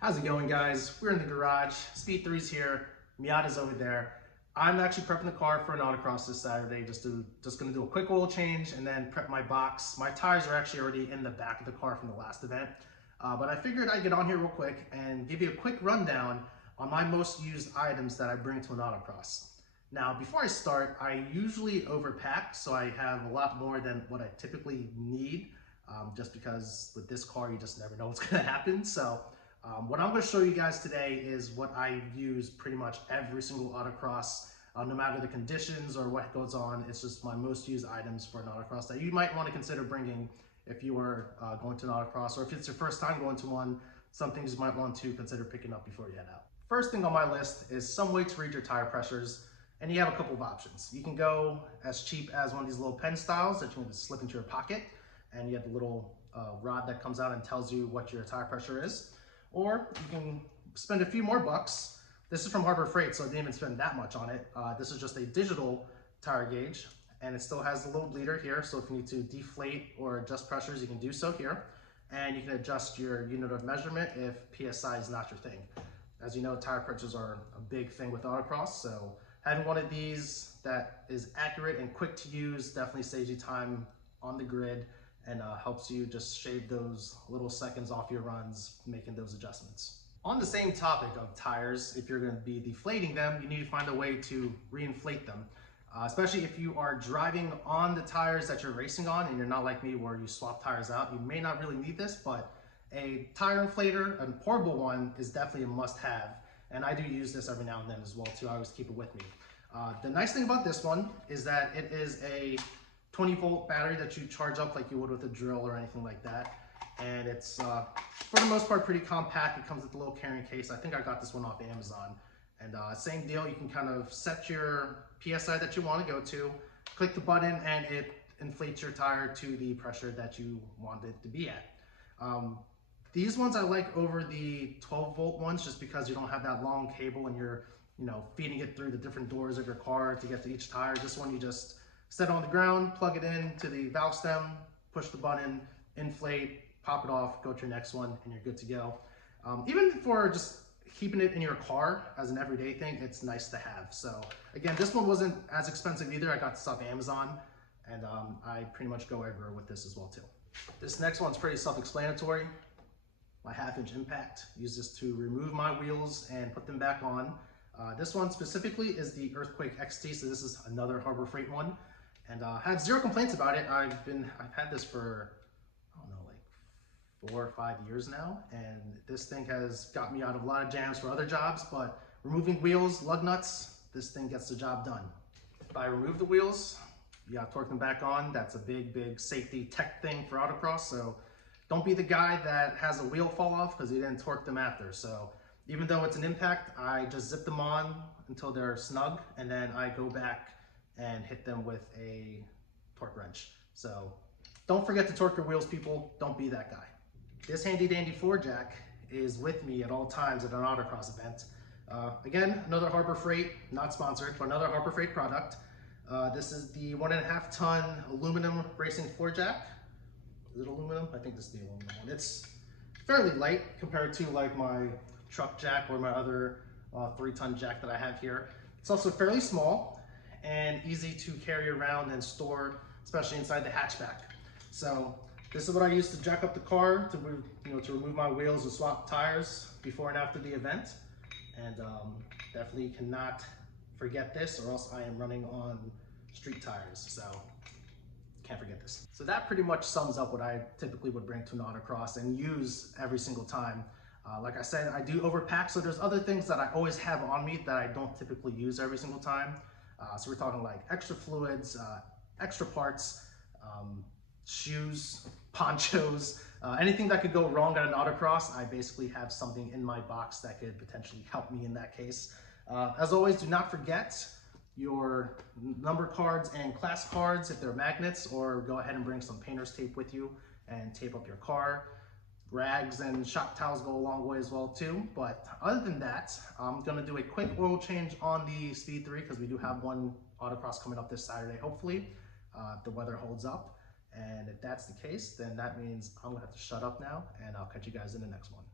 How's it going, guys? We're in the garage. Speed 3's here. Miata's over there. I'm actually prepping the car for an Autocross this Saturday. Just gonna do a quick oil change and then prep my box. My tires are actually already in the back of the car from the last event, but I figured I'd get on here real quick and give you a quick rundown on my most used items that I bring to an Autocross. Now, before I start, I usually overpack, so I have a lot more than what I typically need, just because with this car, you just never know what's gonna happen. So what I'm going to show you guys today is what I use pretty much every single Autocross, no matter the conditions or what goes on. It's just my most used items for an Autocross that you might want to consider bringing if you are going to an Autocross, or if it's your first time going to one, some things you might want to consider picking up before you head out. First thing on my list is some way to read your tire pressures, and you have a couple of options. You can go as cheap as one of these little pen styles that you can just slip into your pocket, and you have the little rod that comes out and tells you what your tire pressure is. Or you can spend a few more bucks. This is from Harbor Freight, so I didn't even spend that much on it. This is just a digital tire gauge, and it still has the little bleeder here, so if you need to deflate or adjust pressures, you can do so here. And you can adjust your unit of measurement if PSI is not your thing. As you know, tire pressures are a big thing with Autocross, so having one of these that is accurate and quick to use definitely saves you time on the grid and helps you just shave those little seconds off your runs, making those adjustments. On the same topic of tires, if you're going to be deflating them, you need to find a way to reinflate them, especially if you are driving on the tires that you're racing on and you're not like me where you swap tires out. You may not really need this, but a tire inflator, a portable one, is definitely a must-have, and I do use this every now and then as well too. I always keep it with me. The nice thing about this one is that it is a 20-volt battery that you charge up like you would with a drill or anything like that. And it's, for the most part, pretty compact. It comes with a little carrying case. I think I got this one off Amazon. And same deal, you can kind of set your PSI that you want to go to, click the button, and it inflates your tire to the pressure that you want it to be at. These ones I like over the 12-volt ones just because you don't have that long cable and you're feeding it through the different doors of your car to get to each tire. This one you just set it on the ground, plug it in to the valve stem, push the button, inflate, pop it off, go to your next one, and you're good to go. Even for just keeping it in your car as an everyday thing, it's nice to have. So again, this one wasn't as expensive either. I got this off Amazon, and I pretty much go everywhere with this as well too. This next one's pretty self-explanatory. My half-inch impact. Use this to remove my wheels and put them back on. This one specifically is the Earthquake XT, so this is another Harbor Freight one. And I have zero complaints about it. I've had this for, I don't know, like 4 or 5 years now. And this thing has got me out of a lot of jams for other jobs, but removing wheels, lug nuts, this thing gets the job done. If I remove the wheels, you gotta torque them back on. That's a big safety tech thing for Autocross. So don't be the guy that has a wheel fall off because you didn't torque them after. So even though it's an impact, I just zip them on until they're snug, and then I go back and hit them with a torque wrench. So don't forget to torque your wheels, people. Don't be that guy. This handy dandy floor jack is with me at all times at an Autocross event. Again, another Harbor Freight, not sponsored, but another Harbor Freight product. This is the 1.5 ton aluminum racing floor jack. Is it aluminum? I think this is the aluminum one. It's fairly light compared to like my truck jack or my other 3-ton jack that I have here. It's also fairly small and easy to carry around and store, especially inside the hatchback. So this is what I use to jack up the car to remove my wheels and swap tires before and after the event. And definitely cannot forget this, or else I am running on street tires. So can't forget this. So that pretty much sums up what I typically would bring to an Autocross and use every single time. Like I said, I do overpack, so there's other things that I always have on me that I don't typically use every single time. So we're talking like extra fluids, extra parts, shoes, ponchos, anything that could go wrong at an Autocross. I basically have something in my box that could potentially help me in that case. As always, do not forget your number cards and class cards if they're magnets, or go ahead and bring some painter's tape with you and tape up your car. Rags and shop towels go a long way as well too. But other than that, I'm gonna do a quick oil change on the Speed 3 because we do have one Autocross coming up this Saturday, hopefully, if the weather holds up. And if that's the case, then that means I'm gonna have to shut up now, and I'll catch you guys in the next one.